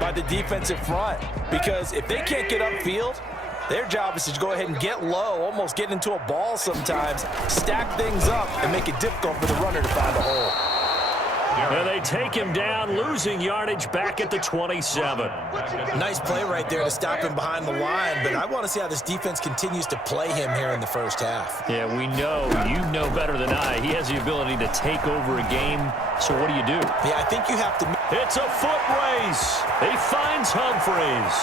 by the defensive front, because if they can't get upfield, their job is to go ahead and get low, almost get into a ball sometimes, stack things up, and make it difficult for the runner to find a hole. And they take him down, losing yardage back at the 27. Nice play right there to stop him behind the line, but I want to see how this defense continues to play him here in the first half. Yeah, we know, you know better than I, he has the ability to take over a game, so what do you do? Yeah, I think you have to... It's a foot race. He finds Humphries.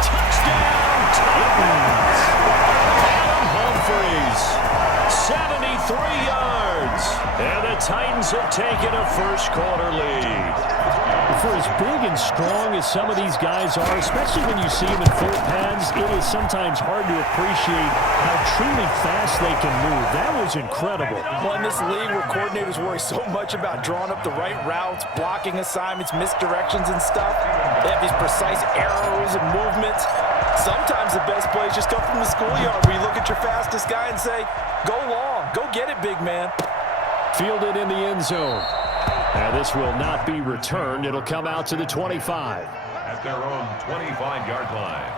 Touchdown, Titans. Adam Humphries, 73 yards. And the Titans have taken a first-quarter lead. For as big and strong as some of these guys are, especially when you see them in full pads, it is sometimes hard to appreciate how truly fast they can move. That was incredible. Well, in this league where coordinators worry so much about drawing up the right routes, blocking assignments, misdirections and stuff, they have these precise arrows and movements. Sometimes the best plays just come from the schoolyard where you look at your fastest guy and say, go long, go get it, big man. Fielded in the end zone. Now this will not be returned. It'll come out to the 25. At their own 25-yard line.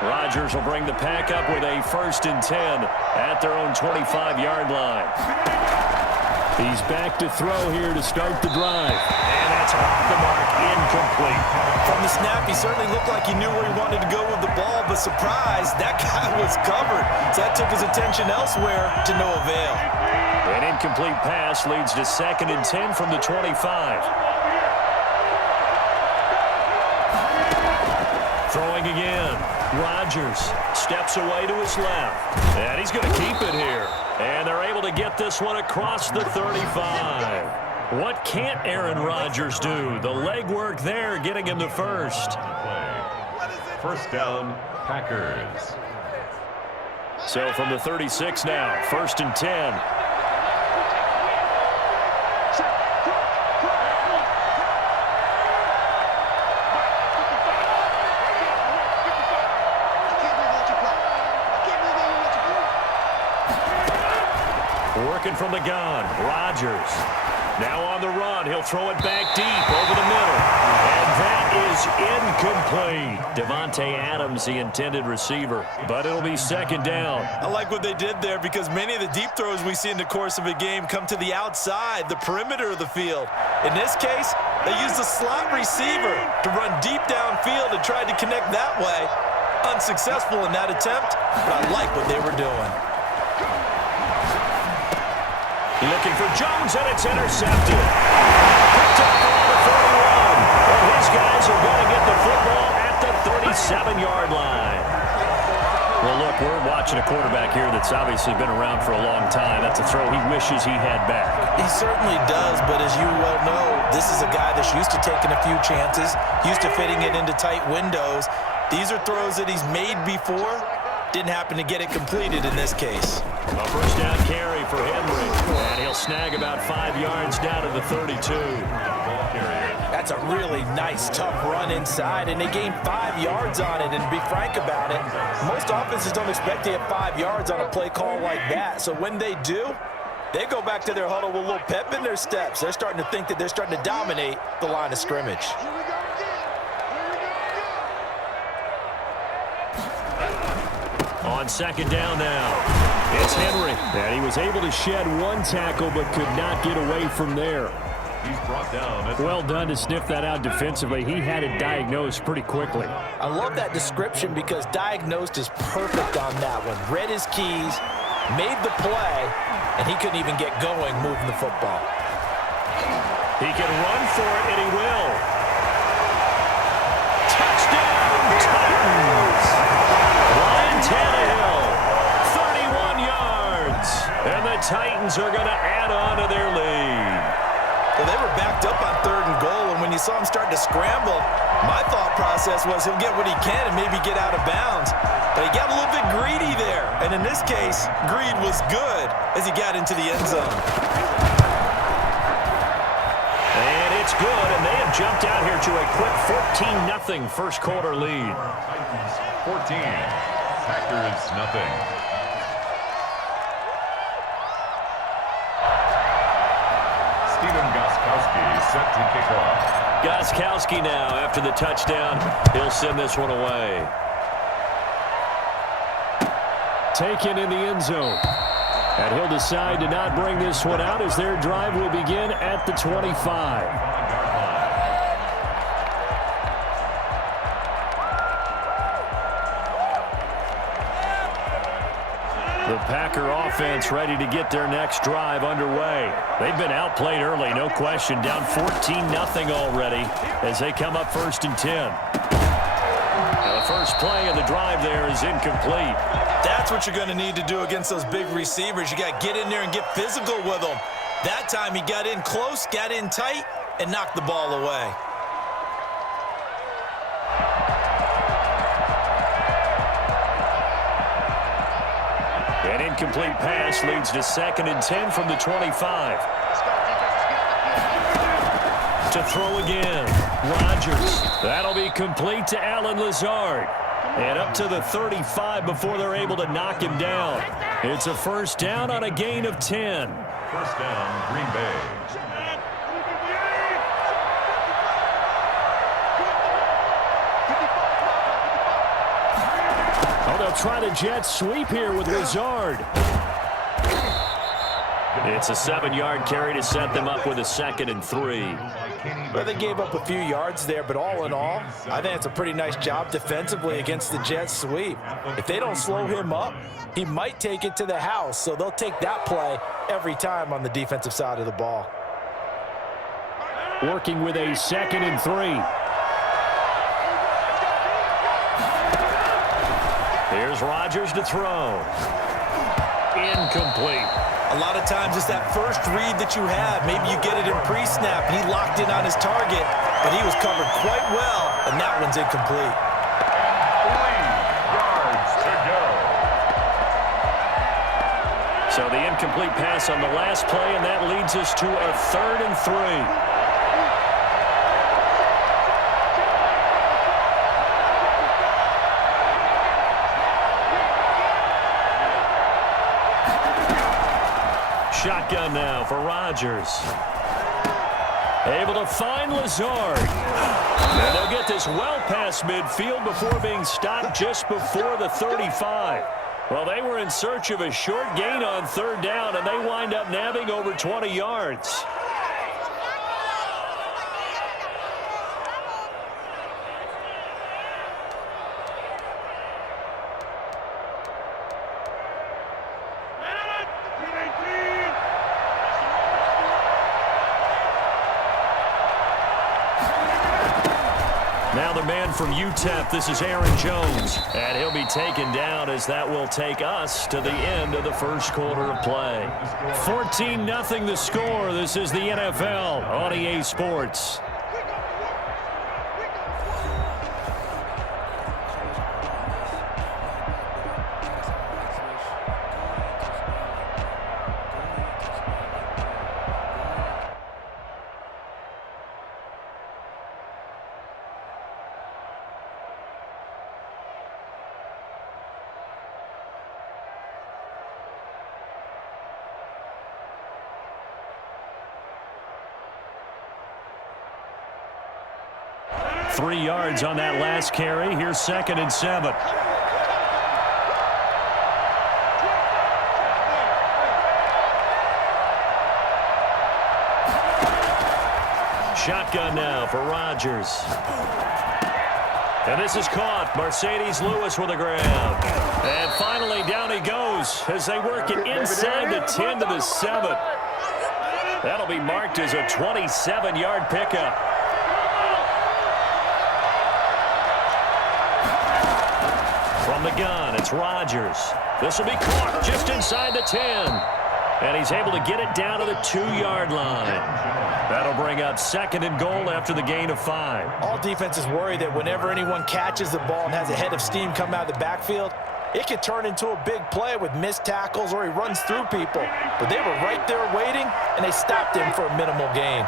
Rodgers will bring the pack up with a 1st and 10 at their own 25-yard line. He's back to throw here to start the drive. And that's off the mark, incomplete. From the snap, he certainly looked like he knew where he wanted to go with the ball, but surprise, that guy was covered. So that took his attention elsewhere to no avail. An incomplete pass leads to 2nd and 10 from the 25. Throwing again. Rodgers steps away to his left. And he's going to keep it here. And they're able to get this one across the 35. What can't Aaron Rodgers do? The legwork there getting him the first. First down, Packers. So from the 36 now, 1st and 10. Working from the gun, Rodgers. Now on the run, he'll throw it back deep over the middle. And that is incomplete. Devontae Adams, the intended receiver, but it'll be 2nd down. I like what they did there because many of the deep throws we see in the course of a game come to the outside, the perimeter of the field. In this case, they used a slot receiver to run deep downfield and tried to connect that way. Unsuccessful in that attempt, but I like what they were doing. Looking for Jones, and it's intercepted. Picked up around the 41. And his guys are going to get the football at the 37-yard line. Well, look, we're watching a quarterback here that's obviously been around for a long time. That's a throw he wishes he had back. He certainly does, but as you well know, this is a guy that's used to taking a few chances, used to fitting it into tight windows. These are throws that he's made before. Didn't happen to get it completed in this case. A first down carry for Henry. And he'll snag about 5 yards down to the 32. That's a really nice, tough run inside, and they gained 5 yards on it. And to be frank about it, most offenses don't expect to get 5 yards on a play call like that. So when they do, they go back to their huddle with a little pep in their steps. They're starting to think that they're starting to dominate the line of scrimmage. On 2nd down now. It's Henry. And he was able to shed one tackle but could not get away from there. He's brought down. Well done to sniff that out defensively. He had it diagnosed pretty quickly. I love that description because diagnosed is perfect on that one. Read his keys, made the play, and he couldn't even get going moving the football. He can run for it, and he will. Touchdown, Titans! Ryan Tannehill, 31 yards. And the Titans are going to add on to their lead. Well, they were backed up on 3rd and goal, and when you saw him start to scramble, my thought process was he'll get what he can and maybe get out of bounds. But he got a little bit greedy there, and in this case, greed was good as he got into the end zone. And it's good, and they have jumped out here to a quick 14-0 first-quarter lead. Titans 14, Packers nothing. set to kick off. Gostkowski now after the touchdown. He'll send this one away. Taken in the end zone. And he'll decide to not bring this one out as their drive will begin at the 25. The Packer offense ready to get their next drive underway. They've been outplayed early, no question. Down 14-0 already as they come up 1st and 10. Now the first play of the drive there is incomplete. That's what you're going to need to do against those big receivers. You got to get in there and get physical with them. That time he got in close, got in tight, and knocked the ball away. An incomplete pass leads to 2nd and 10 from the 25. To throw again. Rodgers. That'll be complete to Allen Lazard. And up to the 35 before they're able to knock him down. It's a first down on a gain of 10. First down, Green Bay. Oh, they'll try the jet sweep here with Lazard. It's a 7-yard carry to set them up with a 2nd and 3. Well, they gave up a few yards there, but all in all, I think it's a pretty nice job defensively against the jet sweep. If they don't slow him up, he might take it to the house, so they'll take that play every time on the defensive side of the ball. Working with a 2nd and 3. Here's Rodgers to throw. Incomplete. A lot of times it's that first read that you have. Maybe you get it in pre-snap, and he locked in on his target, but he was covered quite well, and that one's incomplete. 3 yards to go. So the incomplete pass on the last play, and that leads us to a 3rd and 3. Shotgun now for Rodgers. Able to find Lazard. And they'll get this well past midfield before being stopped just before the 35. Well, they were in search of a short gain on 3rd down, and they wind up nabbing over 20 yards. Now the man from UTEP, this is Aaron Jones. And he'll be taken down as that will take us to the end of the first quarter of play. 14-0 the score. This is the NFL on EA Sports. Three yards on that last carry. Here's 2nd and 7. Shotgun now for Rodgers. And this is caught. Mercedes Lewis with the grab. And finally down he goes as they work it inside the 10 to the 7. That'll be marked as a 27-yard pickup. From the gun, it's Rodgers. This will be caught just inside the 10. And he's able to get it down to the 2-yard line. That'll bring up 2nd and goal after the gain of 5. All defenses worry that whenever anyone catches the ball and has a head of steam come out of the backfield, it could turn into a big play with missed tackles or he runs through people. But they were right there waiting, and they stopped him for a minimal gain.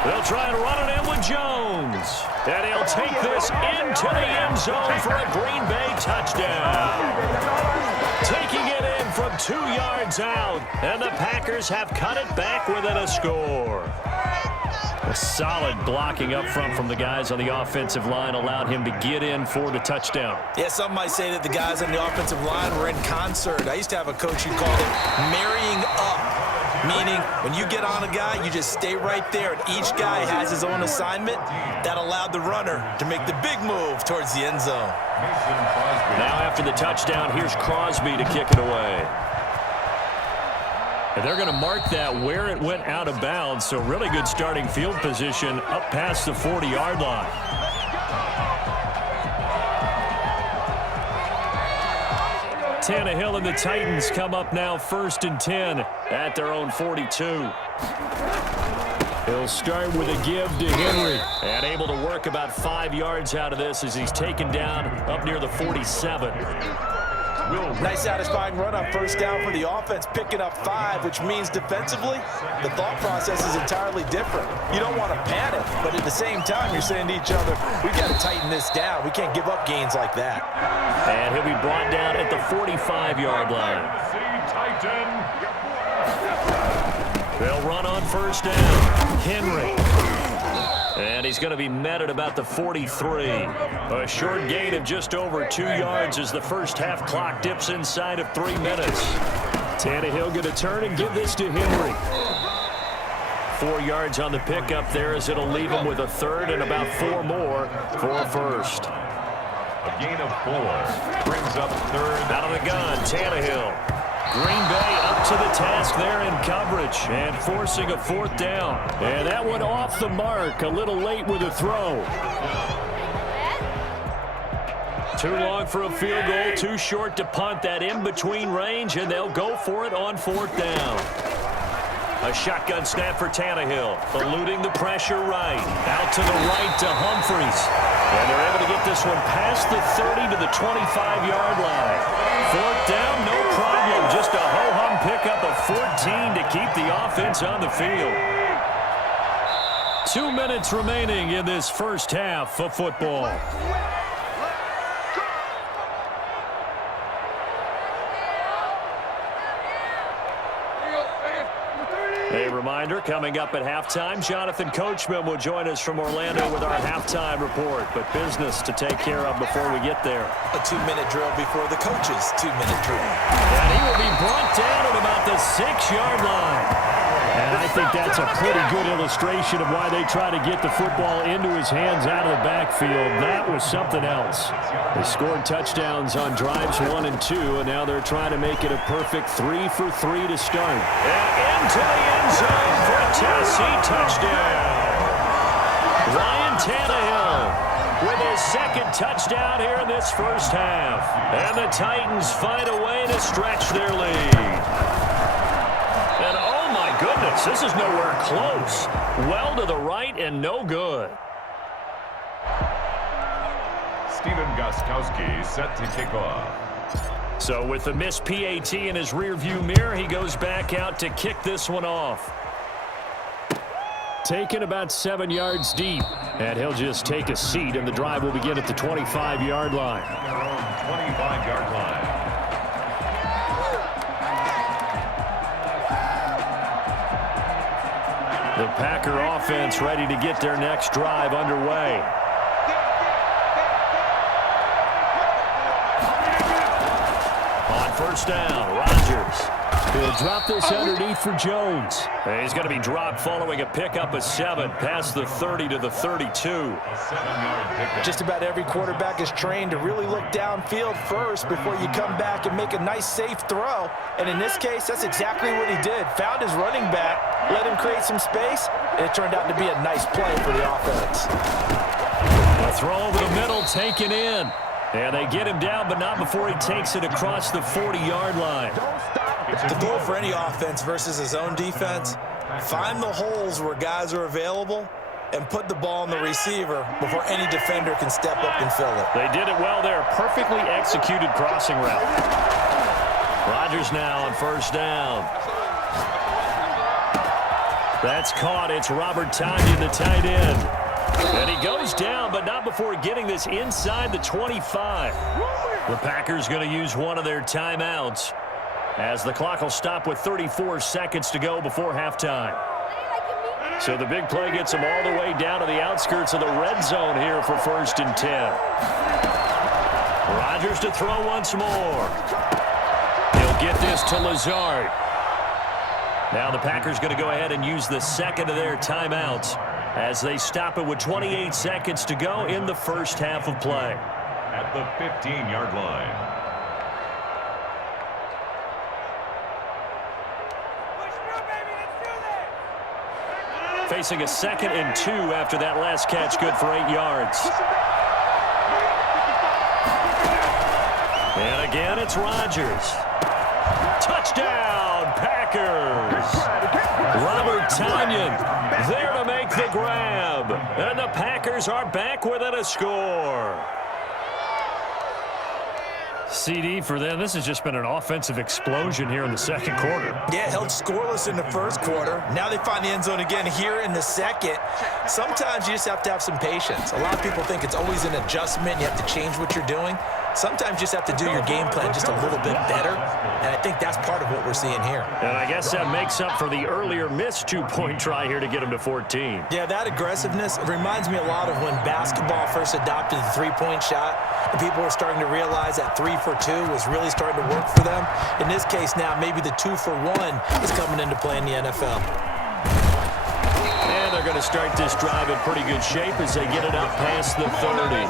They'll try and run it in with Jones. And he'll take this into the end zone for a Green Bay touchdown. Taking it in from 2 yards out. And the Packers have cut it back within a score. A solid blocking up front from the guys on the offensive line allowed him to get in for the touchdown. Yeah, some might say that the guys on the offensive line were in concert. I used to have a coach who called it marrying up, meaning when you get on a guy, you just stay right there, and each guy has his own assignment. That allowed the runner to make the big move towards the end zone. Now after the touchdown, here's Crosby to kick it away. And they're going to mark that where it went out of bounds, so really good starting field position up past the 40-yard line. Tannehill and the Titans come up now 1st and 10 at their own 42. He'll start with a give to Henry. And able to work about 5 yards out of this as he's taken down up near the 47. Nice satisfying run on 1st down for the offense, picking up 5, which means defensively, the thought process is entirely different. You don't want to panic, but at the same time, you're saying to each other, we've got to tighten this down. We can't give up gains like that. And he'll be brought down at the 45-yard line. They'll run on 1st down. Henry. And he's going to be met at about the 43. A short gain of just over 2 yards as the first half clock dips inside of 3 minutes. Tannehill going to turn and give this to Henry. 4 yards on the pickup there as it'll leave him with a 3rd and about 4 more for a 1st. A gain of 4 brings up 3rd. Out of the gun, Tannehill. Green Bay up to the task there in coverage and forcing a 4th down. And that one off the mark, a little late with a throw. Too long for a field goal, too short to punt. That in-between range, and they'll go for it on 4th down. A shotgun snap for Tannehill, eluding the pressure right. Out to the right to Humphries. And they're able to get this one past the 30 to the 25-yard line. 4th down, no problem. Just a ho-hum pickup of 14 to keep the offense on the field. 2 minutes remaining in this first half of football. A reminder, coming up at halftime, Jonathan Coachman will join us from Orlando with our halftime report. But business to take care of before we get there. A 2-minute drill before the coach's 2-minute drill. And he will be brought down at about the 6-yard line. And I think that's a pretty good illustration of why they try to get the football into his hands out of the backfield. That was something else. They scored touchdowns on drives 1 and 2, and now they're trying to make it a perfect 3 for 3 to start. And into the end zone for a Tennessee touchdown. Ryan Tannehill with his 2nd touchdown here in this first half. And the Titans find a way to stretch their lead. And oh my goodness, this is nowhere close. Well to the right and no good. Steven Gostkowski set to kick off. So with the missed PAT in his rearview mirror, he goes back out to kick this one off. Taken about 7 yards deep, and he'll just take a seat, and the drive will begin at the 25-yard line. 25-yard line. The Packer offense ready to get their next drive underway. On 1st down, Rodgers. He'll drop this underneath for Jones. And he's going to be dropped following a pickup of 7 past the 30 to the 32. Just about every quarterback is trained to really look downfield first before you come back and make a nice, safe throw. And in this case, that's exactly what he did. Found his running back, let him create some space, and it turned out to be a nice play for the offense. A throw over the middle taken in. And they get him down, but not before he takes it across the 40-yard line. The goal for any offense versus his own defense, find the holes where guys are available and put the ball on the receiver before any defender can step up and fill it. They did it well there. Perfectly executed crossing route. Rodgers now on 1st down. That's caught. It's Robert Tonyan, the tight end. And he goes down, but not before getting this inside the 25. The Packers going to use one of their timeouts as the clock will stop with 34 seconds to go before halftime. So the big play gets them all the way down to the outskirts of the red zone here for 1st and 10. Rodgers to throw once more. He'll get this to Lazard. Now the Packers going to go ahead and use the second of their timeouts as they stop it with 28 seconds to go in the first half of play. At the 15-yard line. Facing a 2nd and 2 after that last catch, good for 8 yards. And again, it's Rodgers. Touchdown, Packers. Robert Tonyan there to make the grab. And the Packers are back within a score. CD for them. This has just been an offensive explosion here in the second quarter. Yeah, held scoreless in the first quarter. Now they find the end zone again here in the second. Sometimes you just have to have some patience. A lot of people think it's always an adjustment. You have to change what you're doing. Sometimes you just have to do your game plan just a little bit better, and I think that's part of what we're seeing here. And I guess that makes up for the earlier missed two-point try here to get him to 14. Yeah, that aggressiveness reminds me a lot of when basketball first adopted the three-point shot, and people were starting to realize that 3 for 2 was really starting to work for them. In this case now, maybe the 2 for 1 is coming into play in the NFL. And they're going to start this drive in pretty good shape as they get it up past the 30.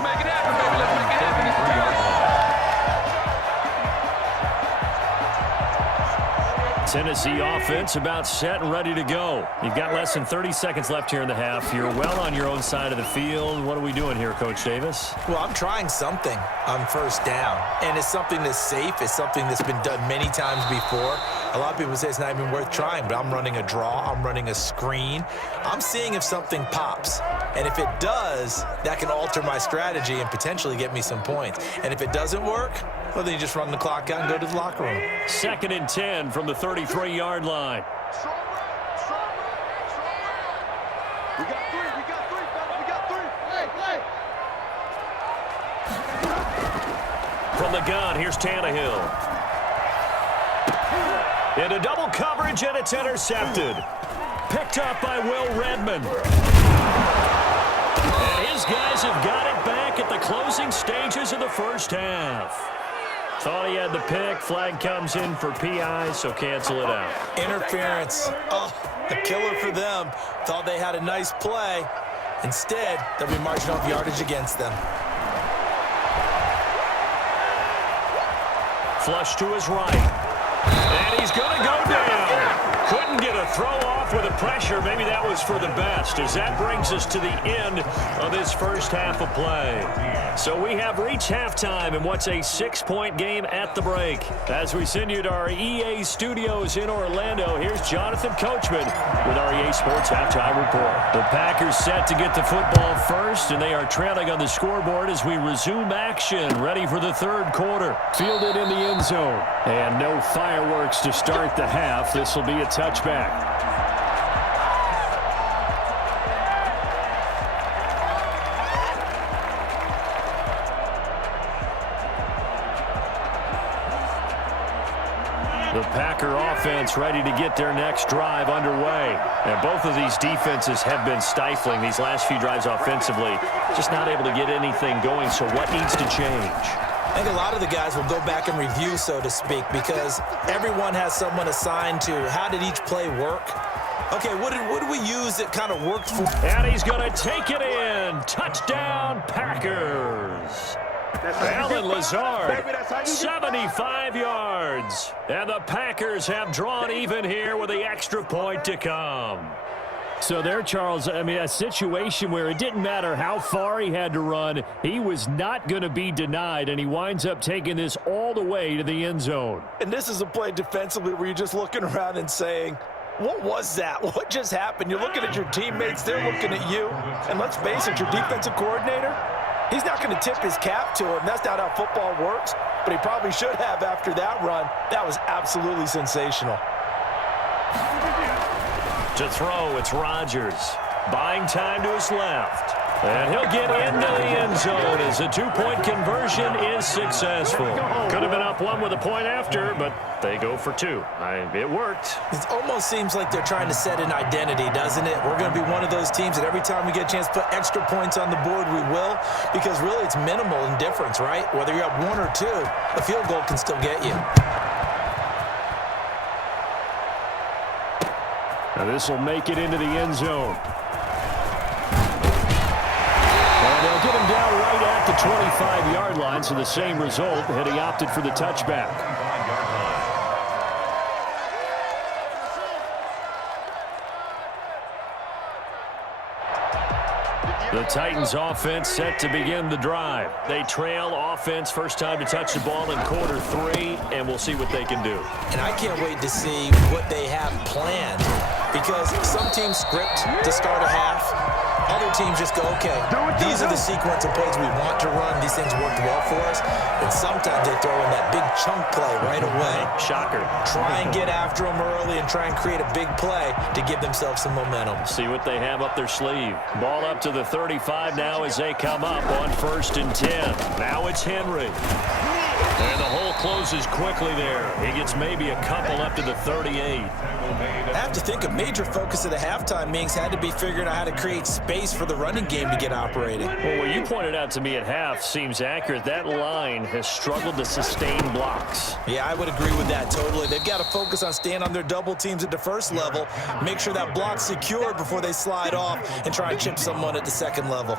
Tennessee offense about set and ready to go. You've got less than 30 seconds left here in the half. You're well on your own side of the field. What are we doing here, Coach Davis? Well, I'm trying something on first down, and it's something that's safe. It's something that's been done many times before. A lot of people say it's not even worth trying, but I'm running a draw. I'm running a screen. I'm seeing if something pops, and if it does, that can alter my strategy and potentially get me some points. And if it doesn't work, well, then you just run the clock out and go to the locker room. 2nd and 10 from the 33-yard line. We got three, fella. We got 3. Play. From the gun, here's Tannehill. Into double coverage, and it's intercepted. Picked up by Will Redmond. And his guys have got it back at the closing stages of the first half. Thought he had the pick. Flag comes in for PI, so cancel it out. Interference. Oh, a killer for them. Thought they had a nice play. Instead, they'll be marching off yardage against them. Flush to his right. And he's going to go down. Couldn't get a throw off with the pressure. Maybe that was for the best, as that brings us to the end of this first half of play. So we have reached halftime in what's a 6-point game at the break. As we send you to our EA studios in Orlando, here's Jonathan Coachman with our EA Sports Halftime Report. The Packers set to get the football first, and they are trailing on the scoreboard as we resume action, ready for the third quarter. Fielded in the end zone. And no fireworks to start the half. This will be a touchback. The Packer offense ready to get their next drive underway. And both of these defenses have been stifling these last few drives offensively. Just not able to get anything going, so what needs to change? I think a lot of the guys will go back and review, so to speak, because everyone has someone assigned to how did each play work. Okay, what did we use that kind of worked for? And he's going to take it in. Touchdown, Packers. Alan Lazard, 75 yards. And the Packers have drawn even here with the extra point to come. So there, Charles, I mean, a situation where it didn't matter how far he had to run, he was not going to be denied, and he winds up taking this all the way to the end zone. And this is a play defensively where you're just looking around and saying, what was that? What just happened? You're looking at your teammates, they're looking at you. And let's face it, your defensive coordinator, he's not going to tip his cap to him. That's not how football works, but he probably should have after that run. That was absolutely sensational. To throw, it's Rodgers. Buying time to his left. And he'll get into the end zone as a two-point conversion is successful. Could have been up one with a point after, but they go for two. It worked. It almost seems like they're trying to set an identity, doesn't it? We're going to be one of those teams that every time we get a chance to put extra points on the board, we will, because really it's minimal in difference, right? Whether you're up one or two, a field goal can still get you. Now this will make it into the end zone. They'll get him down right at the 25-yard line, so the same result, and he opted for the touchback. The Titans offense set to begin the drive. They trail offense first time to touch the ball in quarter 3, and we'll see what they can do. And I can't wait to see what they have planned, because some teams script to start a half. Other teams just go, okay, these are the sequence of plays we want to run. These things worked well for us. And sometimes they throw in that big chunk play right away. Shocker. Try and get after them early and try and create a big play to give themselves some momentum. See what they have up their sleeve. Ball up to the 35 now as they come up on 1st and 10. Now it's Henry. And the hole closes quickly there. He gets maybe a couple up to the 38. I have to think a major focus of the halftime meetings had to be figuring out how to create space for the running game to get operating. Well, what you pointed out to me at half seems accurate. That line has struggled to sustain blocks. Yeah, I would agree with that totally. They've got to focus on staying on their double teams at the first level, make sure that block's secured before they slide off and try and chip someone at the second level.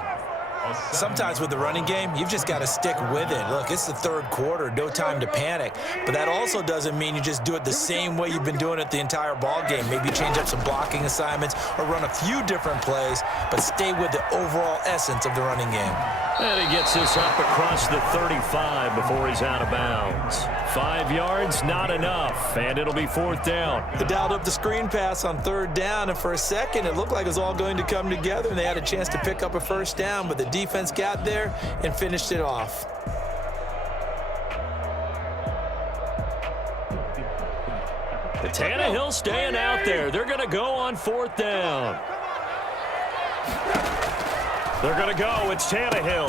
Sometimes with the running game, you've just got to stick with it. Look, it's the third quarter, no time to panic. But that also doesn't mean you just do it the same way you've been doing it the entire ball game. Maybe change up some blocking assignments or run a few different plays, but stay with the overall essence of the running game. And he gets this up across the 35 before he's out of bounds. 5 yards, not enough, and it'll be 4th down. They dialed up the screen pass on 3rd down, and for a second it looked like it was all going to come together, and they had a chance to pick up a 1st down, but the defense got there and finished it off. Tannehill staying out there. They're going to go on 4th down. They're going to go. It's Tannehill.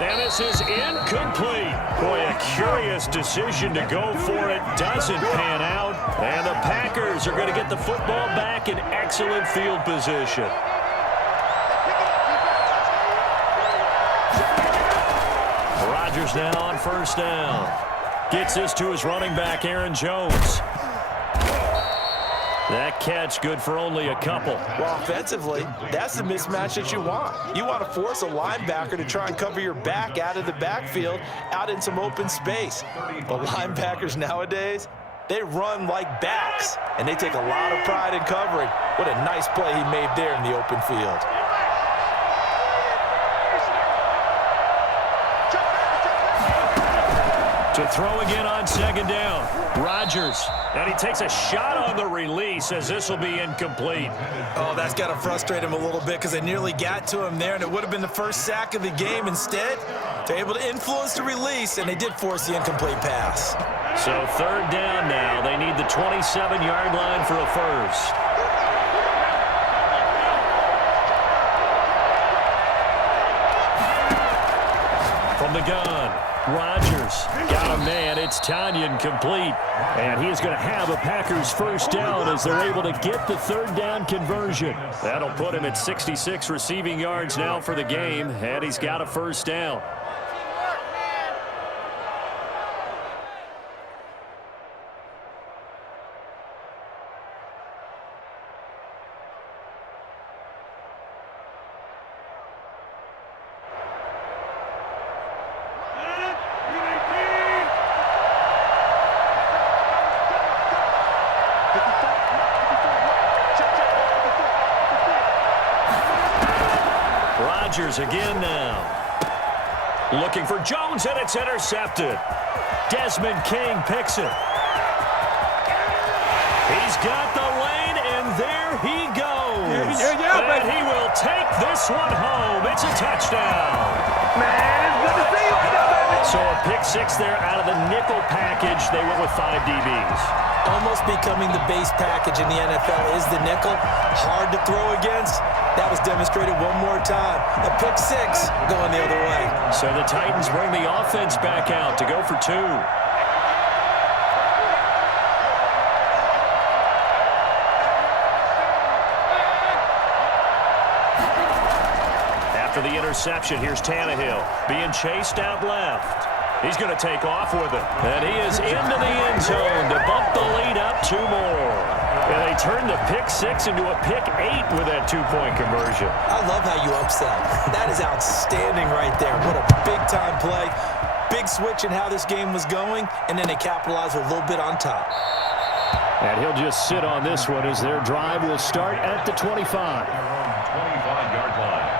And this is incomplete. Boy, a curious decision to go for it. Doesn't pan out. And the Packers are going to get the football back in excellent field position. Rodgers now on 1st down. Gets this to his running back, Aaron Jones. That catch good for only a couple. Well, offensively, that's the mismatch that you want. You want to force a linebacker to try and cover your back out of the backfield, out in some open space. But linebackers nowadays, they run like backs, and they take a lot of pride in covering. What a nice play he made there in the open field. To throw again on 2nd down. Rodgers. And he takes a shot on the release as this will be incomplete. Oh, that's got to frustrate him a little bit because they nearly got to him there, and it would have been the first sack of the game. Instead, they're able to influence the release, and they did force the incomplete pass. So 3rd down now. They need the 27-yard line for a first. From the gun. Rodgers got a man. It's Tanyan complete. And he is going to have a Packers 1st down as they're able to get the 3rd down conversion. That'll put him at 66 receiving yards now for the game. And he's got a 1st down. Rodgers again now. Looking for Jones, and it's intercepted. Desmond King picks it. He's got the lane, and there he goes. And he will take this one home. It's a touchdown. Man, it's good to see you right now, baby. So a pick six there out of the nickel package. They went with 5 DBs. Almost becoming the base package in the NFL is the nickel. Hard to throw against. That was demonstrated one more time. A pick six going the other way. So the Titans bring the offense back out to go for 2. After the interception, here's Tannehill being chased out left. He's going to take off with it. And he is into the end zone to bump the lead up 2 more. And they turn the pick six into a pick 8 with that 2-point conversion. I love how you upsell. That is outstanding right there. What a big-time play. Big switch in how this game was going, and then they capitalized with a little bit on top. And he'll just sit on this one as their drive will start at the 25. 25-yard line.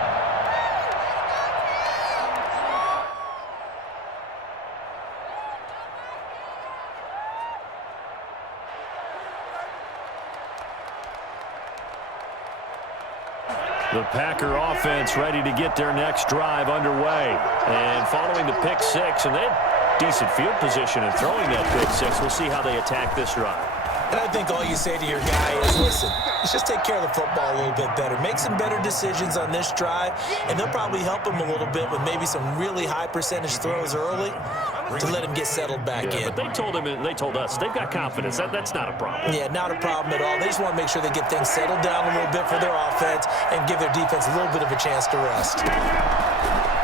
The Packer offense ready to get their next drive underway. And following the pick six, and they had decent field position in throwing that pick six. We'll see how they attack this drive. And I think all you say to your guy is, listen, let's just take care of the football a little bit better. Make some better decisions on this drive, and they'll probably help him a little bit with maybe some really high percentage throws early to let him get settled back in. But they told him, and they told us, they've got confidence. That's not a problem. Yeah, not a problem at all. They just want to make sure they get things settled down a little bit for their offense and give their defense a little bit of a chance to rest.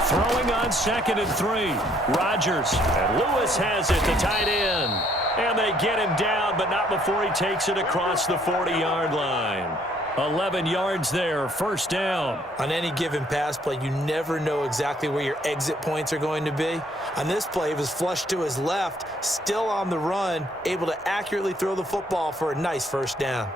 Throwing on 2nd and 3. Rodgers, and Lewis has it, the tight end. And they get him down, but not before he takes it across the 40-yard line. 11 yards there, first down. On any given pass play, you never know exactly where your exit points are going to be. On this play, it was flushed to his left, still on the run, able to accurately throw the football for a nice first down.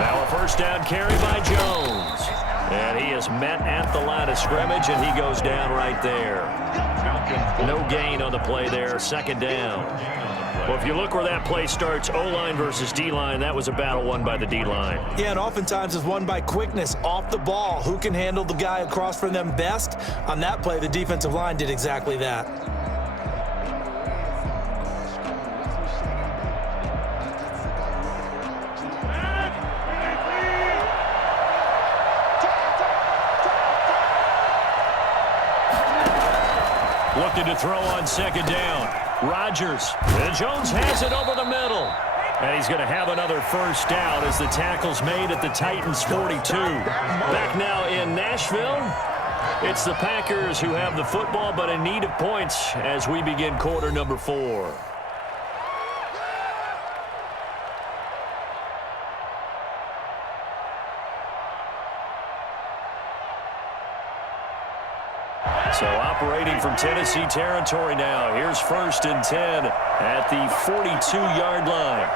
Now a first down carry by Jones. And he is met at the line of scrimmage, and he goes down right there. No gain on the play there, 2nd down. Well, if you look where that play starts, O-line versus D-line, that was a battle won by the D-line. Yeah, and oftentimes it's won by quickness off the ball. Who can handle the guy across from them best? On that play, the defensive line did exactly that. Looking to throw on 2nd down. Rodgers. And Jones has it over the middle. And he's going to have another first down as the tackle's made at the Titans' 42. Back now in Nashville. It's the Packers who have the football, but in need of points as we begin quarter number 4. So operating from Tennessee territory now. Here's 1st and 10 at the 42-yard line.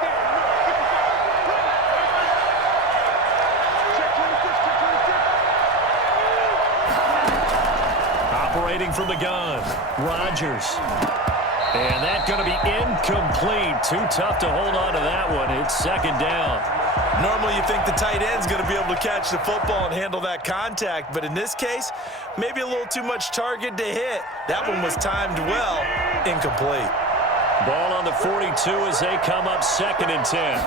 Operating from the gun, Rodgers. And that's going to be incomplete. Too tough to hold on to that one. It's 2nd down. Normally you think the tight end's going to be able to catch the football and handle that contact, but in this case, maybe a little too much target to hit. That one was timed well, incomplete. Ball on the 42 as they come up 2nd and 10.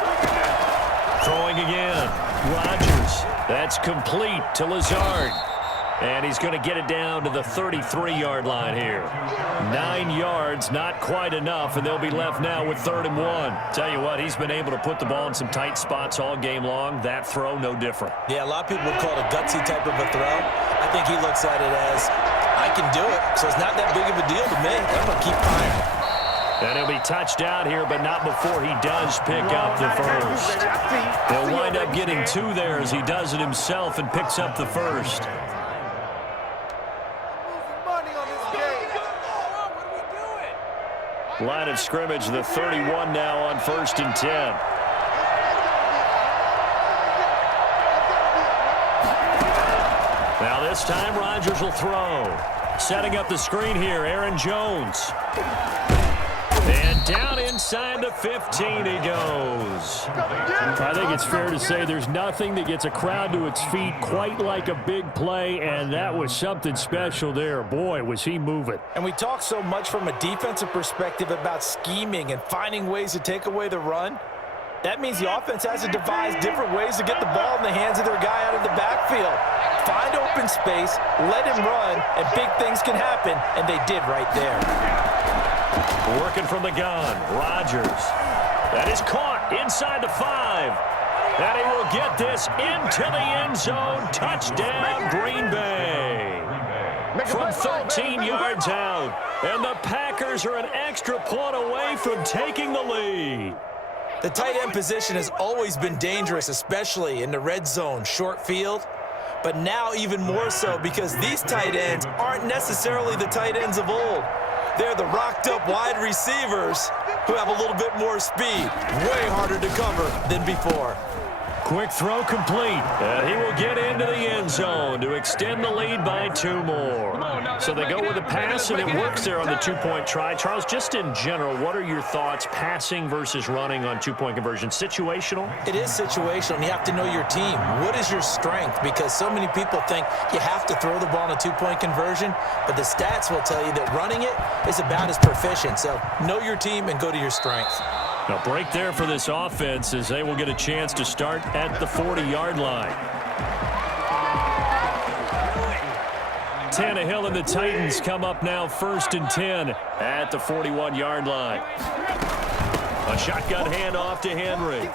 Throwing again, Rodgers. That's complete to Lazard. And he's going to get it down to the 33-yard line here. 9 yards, not quite enough, and they'll be left now with 3rd and 1. Tell you what, he's been able to put the ball in some tight spots all game long. That throw, no different. Yeah, a lot of people would call it a gutsy type of a throw. I think he looks at it as, I can do it, so it's not that big of a deal to me. I'm going to keep firing. And he'll be touched out here, but not before he does pick up the first. He'll wind up getting 2 there as he does it himself and picks up the first. Line of scrimmage, the 31 now on 1st and 10. Now this time Rodgers will throw. Setting up the screen here, Aaron Jones. And down inside the 15 he goes. I think it's fair to say there's nothing that gets a crowd to its feet quite like a big play, and that was something special there. Boy, was he moving. And we talk so much from a defensive perspective about scheming and finding ways to take away the run. That means the offense has to devise different ways to get the ball in the hands of their guy out of the backfield. Find open space, let him run, and big things can happen, and they did right there. Working from the gun, Rodgers. That is caught inside the 5. And he will get this into the end zone. Touchdown, Green Bay. From 13 yards out. And the Packers are an extra point away from taking the lead. The tight end position has always been dangerous, especially in the red zone, short field. But now even more so because these tight ends aren't necessarily the tight ends of old. They're the rocked-up wide receivers who have a little bit more speed. Way harder to cover than before. Quick throw complete. And he will get into the end zone to extend the lead by 2 more. So they go with a pass, and it works there on the 2-point try. Charles, just in general, what are your thoughts passing versus running on 2-point conversion? Situational? It is situational, and you have to know your team. What is your strength? Because so many people think you have to throw the ball in a 2-point conversion, but the stats will tell you that running it is about as proficient. So know your team and go to your strengths. Now break there for this offense as they will get a chance to start at the 40-yard line. Tannehill and the Titans come up now 1st and 10 at the 41-yard line. A shotgun handoff to Henry.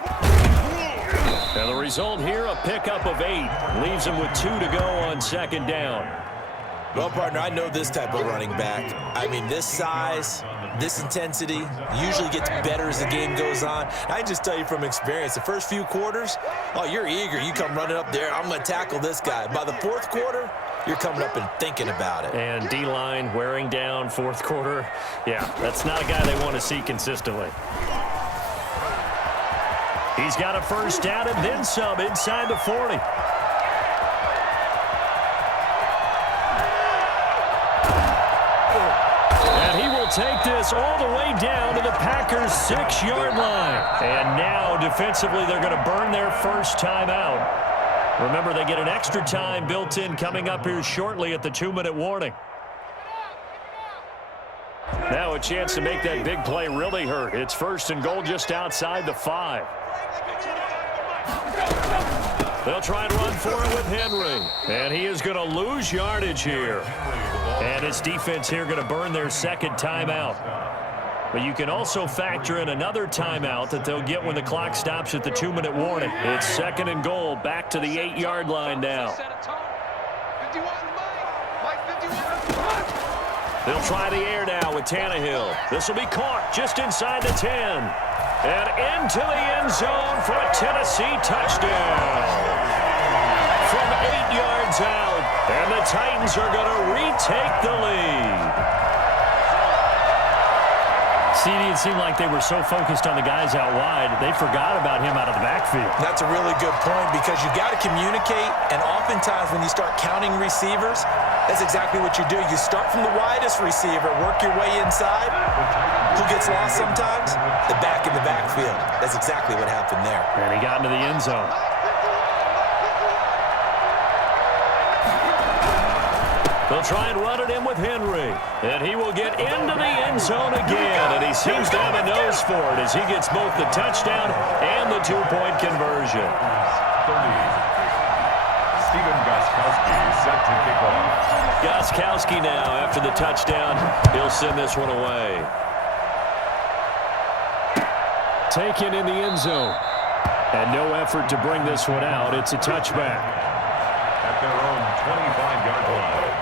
And the result here, a pickup of 8. Leaves him with 2 to go on 2nd down. Well, partner, I know this type of running back. I mean, this size, this intensity usually gets better as the game goes on. I can just tell you from experience, the first few quarters, oh, you're eager. You come running up there, I'm going to tackle this guy. By the 4th quarter, you're coming up and thinking about it. And D-line wearing down 4th quarter. Yeah, that's not a guy they want to see consistently. He's got a 1st down and then some inside the 40. Take this all the way down to the Packers' 6-yard line. And now, defensively, they're going to burn their first timeout. Remember, they get an extra time built in coming up here shortly at the 2-minute warning. Now a chance to make that big play really hurt. It's 1st and goal just outside the 5. They'll try and run for it with Henry. And he is going to lose yardage here. And his defense here going to burn their 2nd timeout. But you can also factor in another timeout that they'll get when the clock stops at the 2-minute warning. It's 2nd and goal, back to the 8-yard line now. They'll try the air now with Tannehill. This will be caught just inside the 10. And into the end zone for a Tennessee touchdown. From 8 yards out. And the Titans are going to retake the lead. CD, it seemed like they were so focused on the guys out wide, they forgot about him out of the backfield. That's a really good point because you got to communicate, and oftentimes when you start counting receivers, that's exactly what you do. You start from the widest receiver, work your way inside. Who gets lost sometimes? The back in the backfield. That's exactly what happened there. And he got into the end zone. They'll try and run it in with Henry. And he will get into the end zone again. And he seems to have a nose for it as he gets both the touchdown and the 2-point conversion. 30. Stephen Gostkowski set to kick off. Gostkowski now, after the touchdown, he'll send this one away. Taken in the end zone. And no effort to bring this one out. It's a touchback. At their own 25-yard line.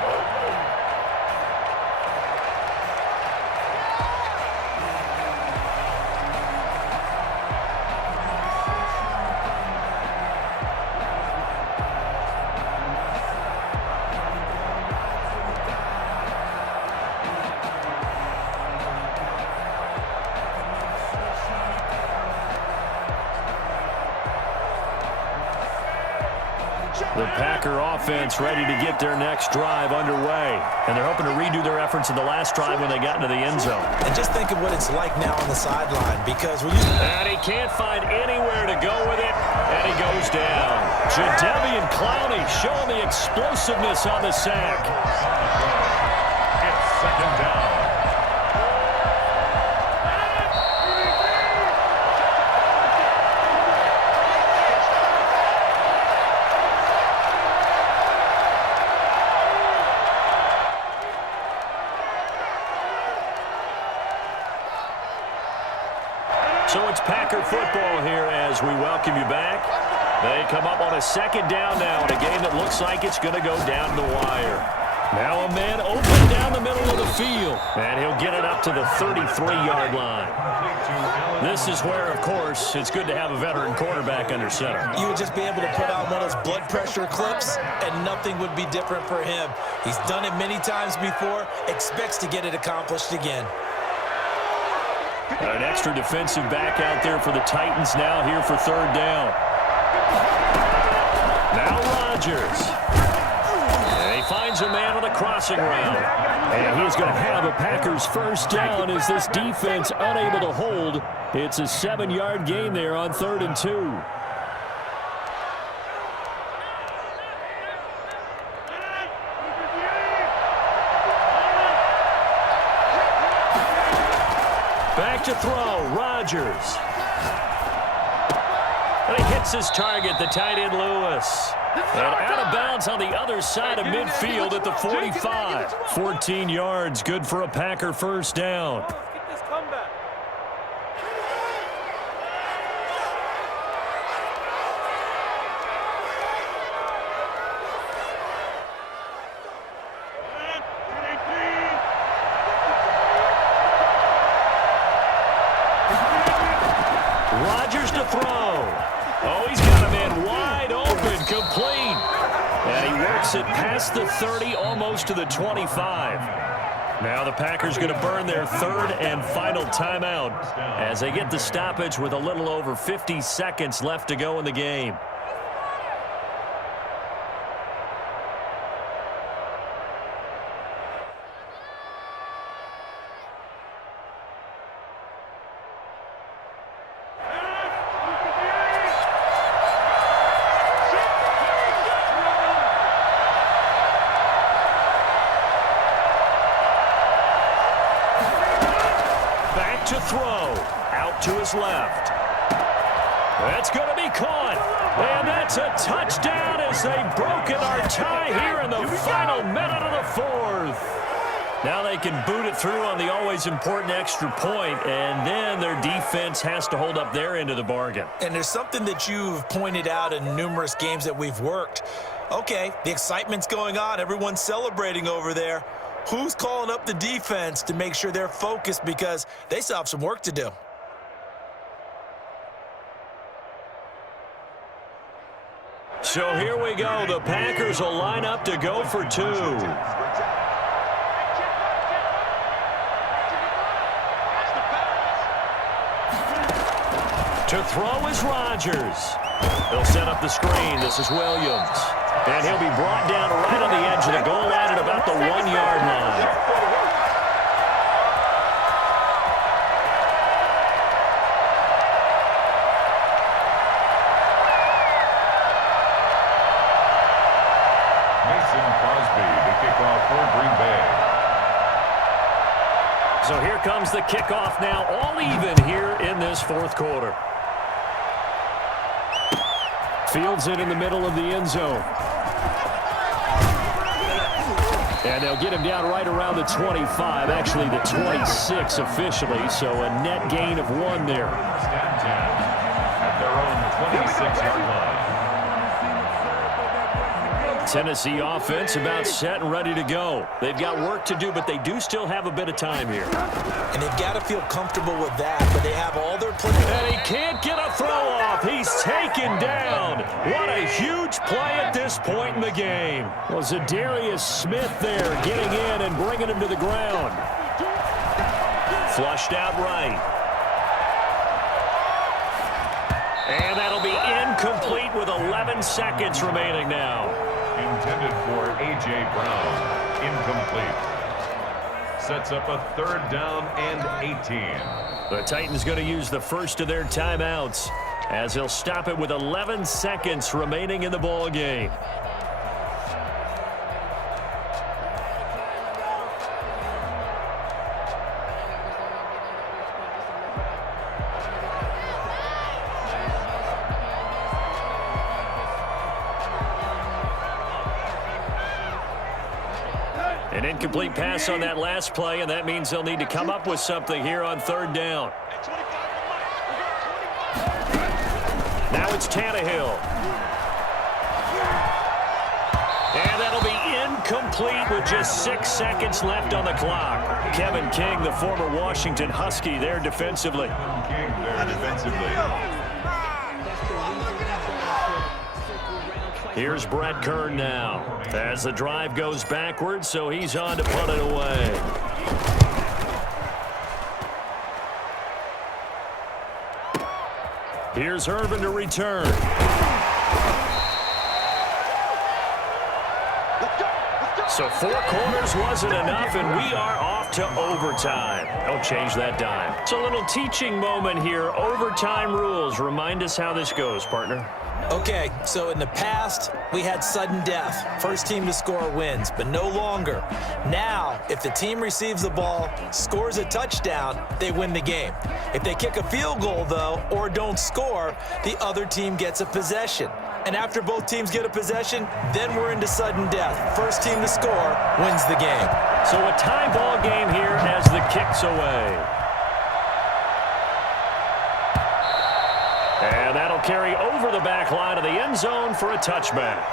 Check! The Packer offense ready to get their next drive underway. And they're hoping to redo their efforts in the last drive when they got into the end zone. And just think of what it's like now on the sideline, because when you... And he can't find anywhere to go with it, and he goes down. Jadeveon Clowney showing the explosiveness on the sack. It's second down. So it's Packer football here as we welcome you back. They come up on a second down now in a game that looks like it's going to go down the wire. Now a man open down the middle of the field, and he'll get it up to the 33-yard line. This is where, of course, it's good to have a veteran quarterback under center. You would just be able to put out one of those blood pressure clips, and nothing would be different for him. He's done it many times before, expects to get it accomplished again. An extra defensive back out there for the Titans now here for third down. Now Rodgers. And he finds a man on the crossing route. And he's going to have a Packers first down as this defense unable to hold. It's a 7-yard gain there on 3rd and 2. Back to throw, Rodgers. And he hits his target, the tight end Lewis. And out of bounds on the other side of midfield at the 45. 14 yards, good for a Packer first down. Rodgers to throw. Oh, he's got a man wide open, complete. And he works it past the 30, almost to the 25. Now the Packers going to burn their third and final timeout as they get the stoppage with a little over 50 seconds left to go in the game. To throw, out to his left. That's going to be caught, and that's a touchdown as they've broken our tie here in the final minute of the fourth. Now they can boot it through on the always important extra point, and then their defense has to hold up their end of the bargain. And there's something that you've pointed out in numerous games that we've worked. Okay, the excitement's going on. Everyone's celebrating over there. Who's calling up the defense to make sure they're focused, because they still have some work to do? So here we go. The Packers will line up to go for two. To throw is Rodgers. They'll set up the screen. This is Williams. And he'll be brought down right on the edge of the goal line at about the 1-yard line. Mason Crosby to kick off for Green Bay. So here comes the kickoff now, all even here in this fourth quarter. Fields it in the middle of the end zone. And they'll get him down right around the 25, actually the 26 officially, so a net gain of 1 there. At their own 26-yard line. Tennessee offense about set and ready to go. They've got work to do, but they do still have a bit of time here. And they've got to feel comfortable with that, but they have all their players. And he can't get a throw off. He's taken down. What a huge play at this point in the game. Well, Zadarius Smith there getting in and bringing him to the ground. Flushed out right. And that'll be incomplete incomplete with 11 seconds remaining now. Intended for A.J. Brown. Incomplete. Sets up a 3rd down and 18. The Titans going to use the first of their timeouts as they'll stop it with 11 seconds remaining in the ball game. An incomplete pass on that last play, and that means they'll need to come up with something here on 3rd down. Now it's Tannehill. And that'll be incomplete with just 6 seconds left on the clock. Kevin King, the former Washington Husky, there defensively. King there defensively. Here's Brett Kern now as the drive goes backwards, so he's on to punt it away. Here's Irvin to return. So 4 quarters wasn't enough, and we are off to overtime. Don't change that dime. It's a little teaching moment here. Overtime rules. Remind us how this goes, partner. Okay, so in the past, we had sudden death. First team to score wins, but no longer. Now, if the team receives the ball, scores a touchdown, they win the game. If they kick a field goal, though, or don't score, the other team gets a possession. And after both teams get a possession, then we're into sudden death. First team to score wins the game. So a tie ball game here as the kick's away. And that'll carry over the back line of the end zone for a touchback.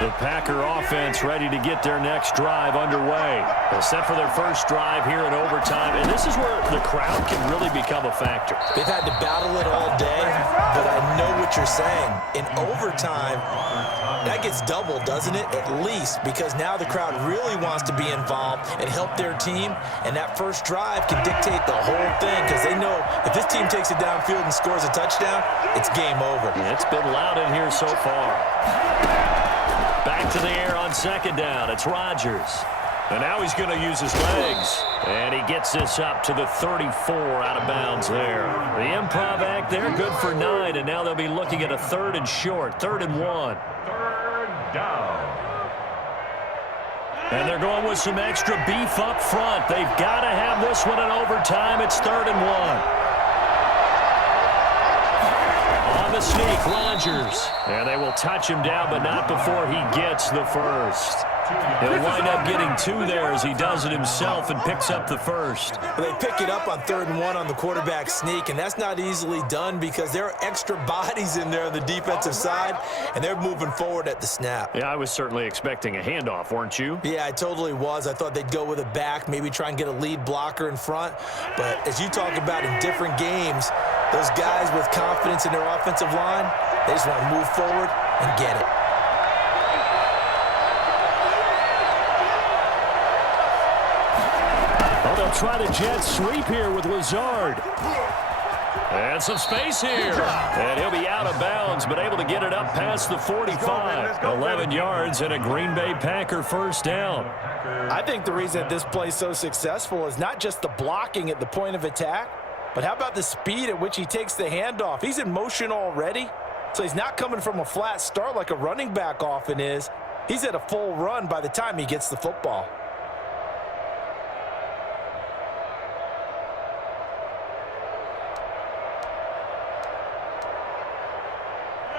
The Packer offense ready to get their next drive underway. They're set for their first drive here in overtime, and this is where the crowd can really become a factor. They've had to battle it all day, but I know what you're saying. In overtime, that gets doubled, doesn't it? At least, because now the crowd really wants to be involved and help their team, and that first drive can dictate the whole thing because they know if this team takes it downfield and scores a touchdown, it's game over. Yeah, it's been loud in here so far. Back to the air on 2nd down. It's Rodgers. And now he's going to use his legs. And he gets this up to the 34 out of bounds there. The improv act there, good for 9. And now they'll be looking at a 3rd and short, 3rd and 1. 3rd down. And they're going with some extra beef up front. They've got to have this one in overtime. It's 3rd and 1. On the sneak, Rodgers. And they will touch him down, but not before he gets the first. He'll wind up getting 2 there as he does it himself and picks up the first. They pick it up on 3rd and 1 on the quarterback sneak, and that's not easily done because there are extra bodies in there on the defensive side, and they're moving forward at the snap. Yeah, I was certainly expecting a handoff, weren't you? Yeah, I totally was. I thought they'd go with a back, maybe try and get a lead blocker in front. But as you talk about in different games, those guys with confidence in their offensive line, they just want to move forward and get it. Oh, they'll try the jet sweep here with Lazard. And some space here. And he'll be out of bounds, but able to get it up past the 45. 11 yards and a Green Bay Packer first down. I think the reason that this play is so successful is not just the blocking at the point of attack, but how about the speed at which he takes the handoff? He's in motion already, so he's not coming from a flat start like a running back often is. He's at a full run by the time he gets the football.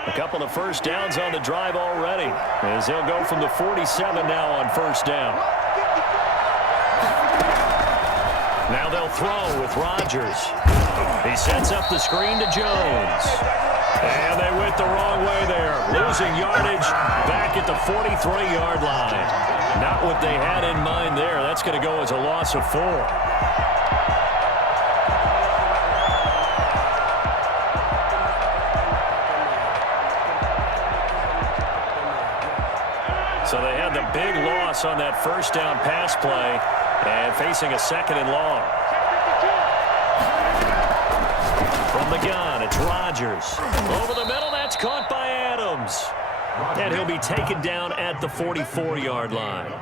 A couple of first downs on the drive already, as they'll go from the 47 now on first down. Now they'll throw with Rodgers. He sets up the screen to Jones. And they went the wrong way there, losing yardage back at the 43-yard line. Not what they had in mind there. That's going to go as a loss of 4. So they had the big loss on that first down pass play and facing a 2nd and long. From the gun, it's Rodgers. Over the middle, that's caught by Adams. And he'll be taken down at the 44-yard line.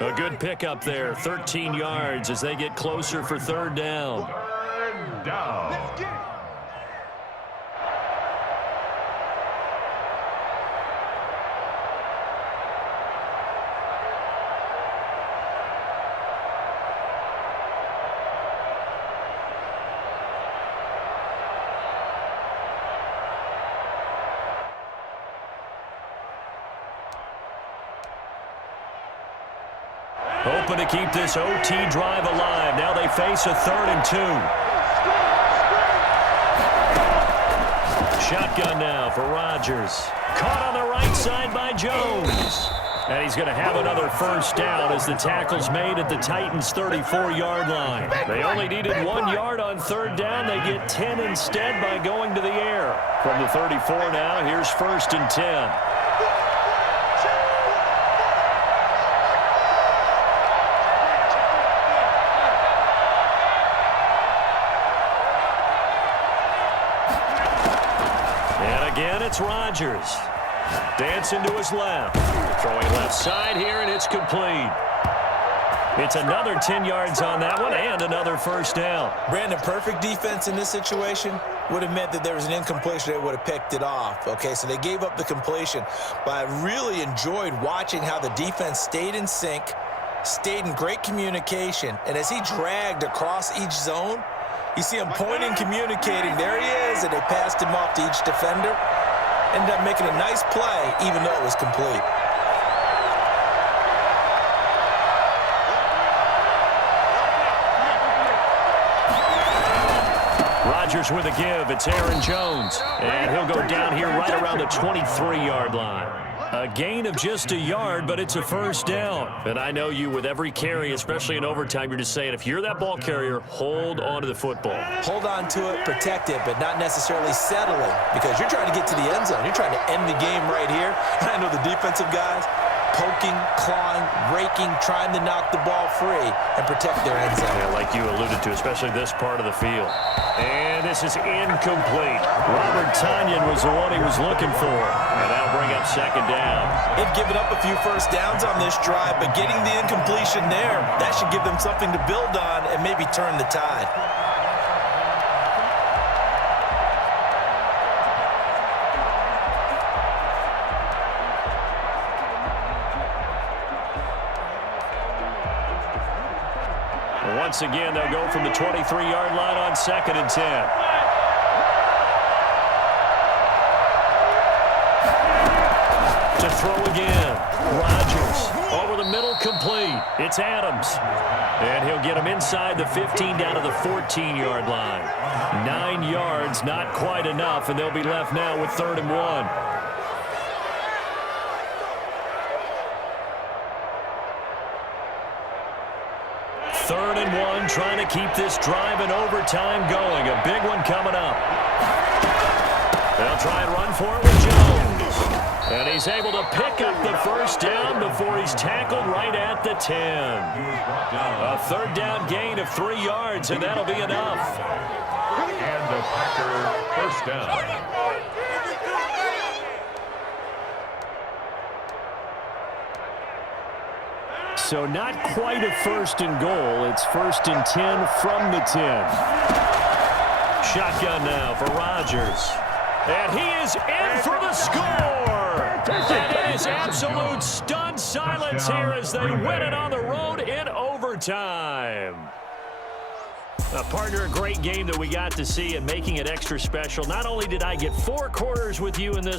A good pickup there, 13 yards as they get closer for 3rd down. Third down. Hoping to keep this OT drive alive. Now they face a 3rd and 2. Shotgun now for Rodgers. Caught on the right side by Jones. And he's going to have another first down as the tackle's made at the Titans' 34-yard line. They only needed 1 yard on 3rd down. They get 10 instead by going to the air. From the 34 now, here's 1st and 10. Again, it's Rodgers. Dancing to his left. Throwing left side here, and it's complete. It's another 10 yards on that one and another first down. Brandon, perfect defense in this situation would have meant that there was an incompletion. They would have picked it off. Okay, so they gave up the completion. But I really enjoyed watching how the defense stayed in sync, stayed in great communication, and as he dragged across each zone, you see him pointing, communicating. There he is, and they passed him off to each defender. Ended up making a nice play, even though it was complete. Rodgers with a give. It's Aaron Jones. And he'll go down here right around the 23-yard line. A gain of just a yard, but it's a first down. And I know you, with every carry, especially in overtime, you're just saying, if you're that ball carrier, hold on to the football. Hold on to it, protect it, but not necessarily settling, because you're trying to get to the end zone. You're trying to end the game right here. And I know the defensive guys poking, clawing, raking, trying to knock the ball free and protect their end zone. Yeah, like you alluded to, especially this part of the field. And this is incomplete. Robert Tonyan was the one he was looking for. And that'll bring up 2nd down. They've given up a few first downs on this drive, but getting the incompletion there, that should give them something to build on and maybe turn the tide. Once again, they'll go from the 23-yard line on 2nd and 10. To throw again. Rodgers over the middle, complete. It's Adams. And he'll get him inside the 15 down to the 14-yard line. 9 yards, not quite enough, and they'll be left now with 3rd and 1. Third and 1, trying to keep this drive in overtime going. A big one coming up. They'll try and run for it with Jones. And he's able to pick up the first down before he's tackled right at the 10. A 3rd down gain of 3 yards, and that'll be enough. And the Packer first down. So not quite a 1st and goal. It's 1st and 10 from the 10. Shotgun now for Rodgers. And he is in for the score. And it is absolute stunned silence here as they win it on the road in overtime. Partner, a great game that we got to see and making it extra special. Not only did I get 4 quarters with you in this